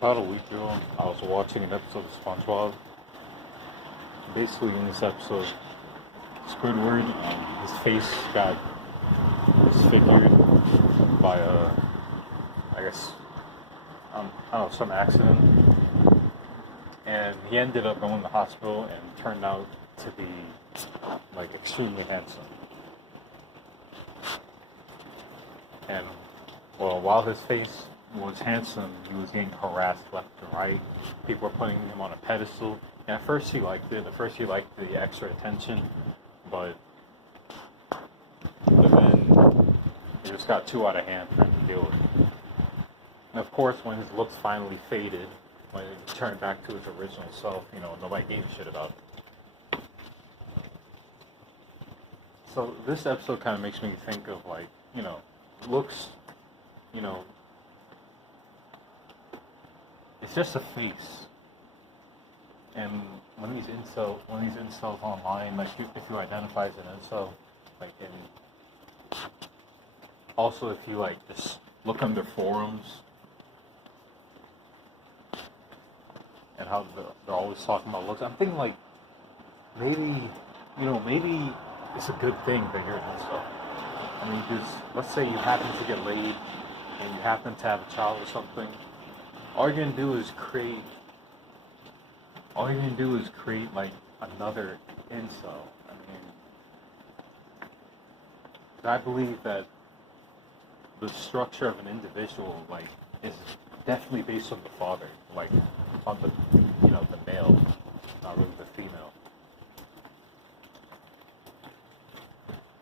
About a week ago, I was watching an episode of SpongeBob. Basically, in this episode, Squidward, his face got disfigured by I guess, I don't know, some accident, and he ended up going to the hospital and turned out to be like extremely handsome. And well, while his face was handsome, he was getting harassed left and right. People were putting him on a pedestal. And at first he liked it. At first he liked the extra attention, but then it just got too out of hand for him to deal with. And of course, when his looks finally faded, when he turned back to his original self, nobody gave a shit about it. So this episode kind of makes me think of looks, you know, it's just a face. And when these incels online, like if you identify as an incel, and also if you just look under forums and how they're always talking about looks, I'm thinking maybe it's a good thing that you're an incel. I mean, because let's say you happen to get laid and you happen to have a child or something. All you're gonna do is create another incel. I mean, I believe that the structure of an individual is definitely based on the father, on the male, not really the female.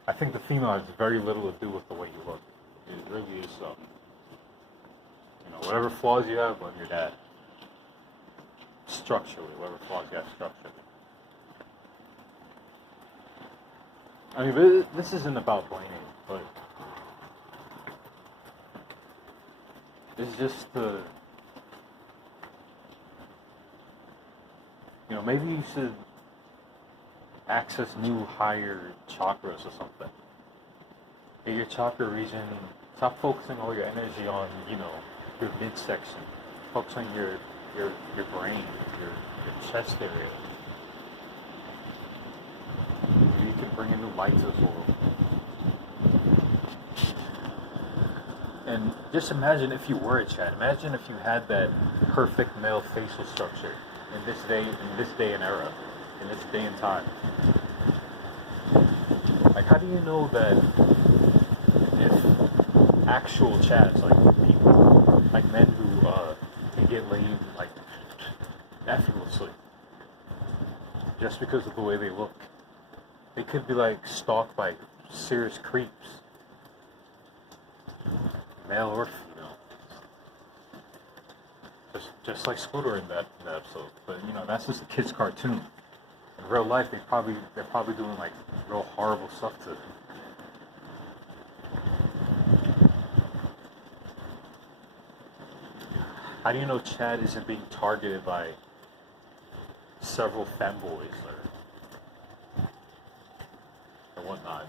I think the female has very little to do with the way you look. It really is whatever flaws you have, blame your dad. Structurally, whatever flaws you have structurally. I mean, this isn't about blaming, but it's just maybe you should access new higher chakras or something. Get your chakra region, stop focusing all your energy on, your midsection. Focus on your brain, your chest area. Maybe you can bring in new light to this world. And just imagine if you were a Chad. Imagine if you had that perfect male facial structure in this day and era, in this day and time. How do you know that if actual Chads, people, men who can get laid effortlessly, just because of the way they look, they could be stalked by serious creeps, male or female, just like Squidward in that episode. But that's just a kid's cartoon. In real life, they're probably doing real horrible stuff to them. How do you know Chad isn't being targeted by several femboys or whatnot?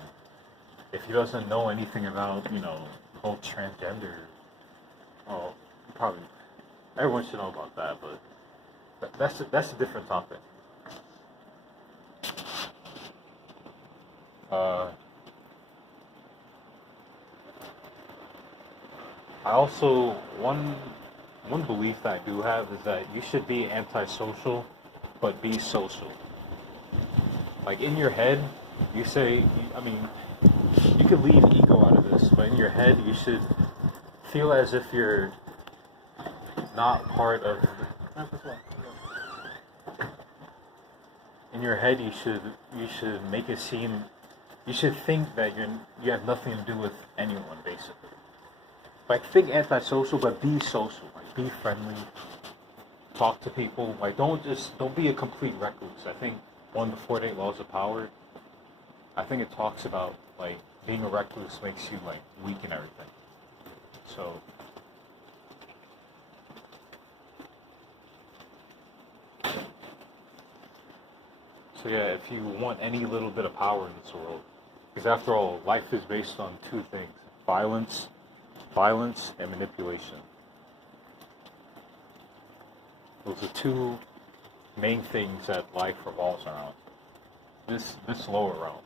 If he doesn't know anything about whole transgender, well, probably everyone should know about that. But that's a different topic. I also one belief that I do have is that you should be antisocial, but be social. In your head, you say, you could leave ego out of this, but in your head, you should feel as if you're not part of. In your head, you should make it seem. You should think that you have nothing to do with anyone, basically. Think antisocial, but be social. Be friendly. Talk to people. Don't be a complete recluse. I think one of the 48 laws of power. I think it talks about being a recluse makes you weak and everything. So yeah, if you want any little bit of power in this world, because after all, life is based on two things: violence, and manipulation. Those are two main things that life revolves around. This lower realm.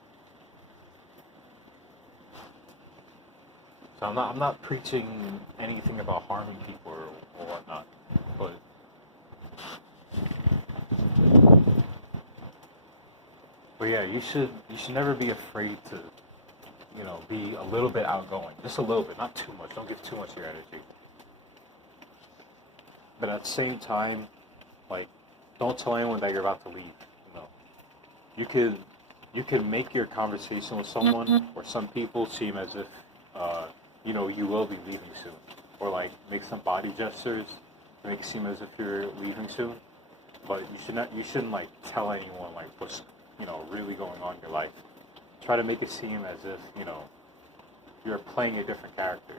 So I'm not preaching anything about harming people or whatnot, but yeah, you should never be afraid to, be a little bit outgoing, just a little bit, not too much. Don't give too much of your energy, but at the same time, like, don't tell anyone that you're about to leave. You know, you could make your conversation with someone or some people seem as if you will be leaving soon, or like make some body gestures to make it seem as if you're leaving soon. But you shouldn't like tell anyone like what's really going on in your life. Try to make it seem as if you're playing a different character.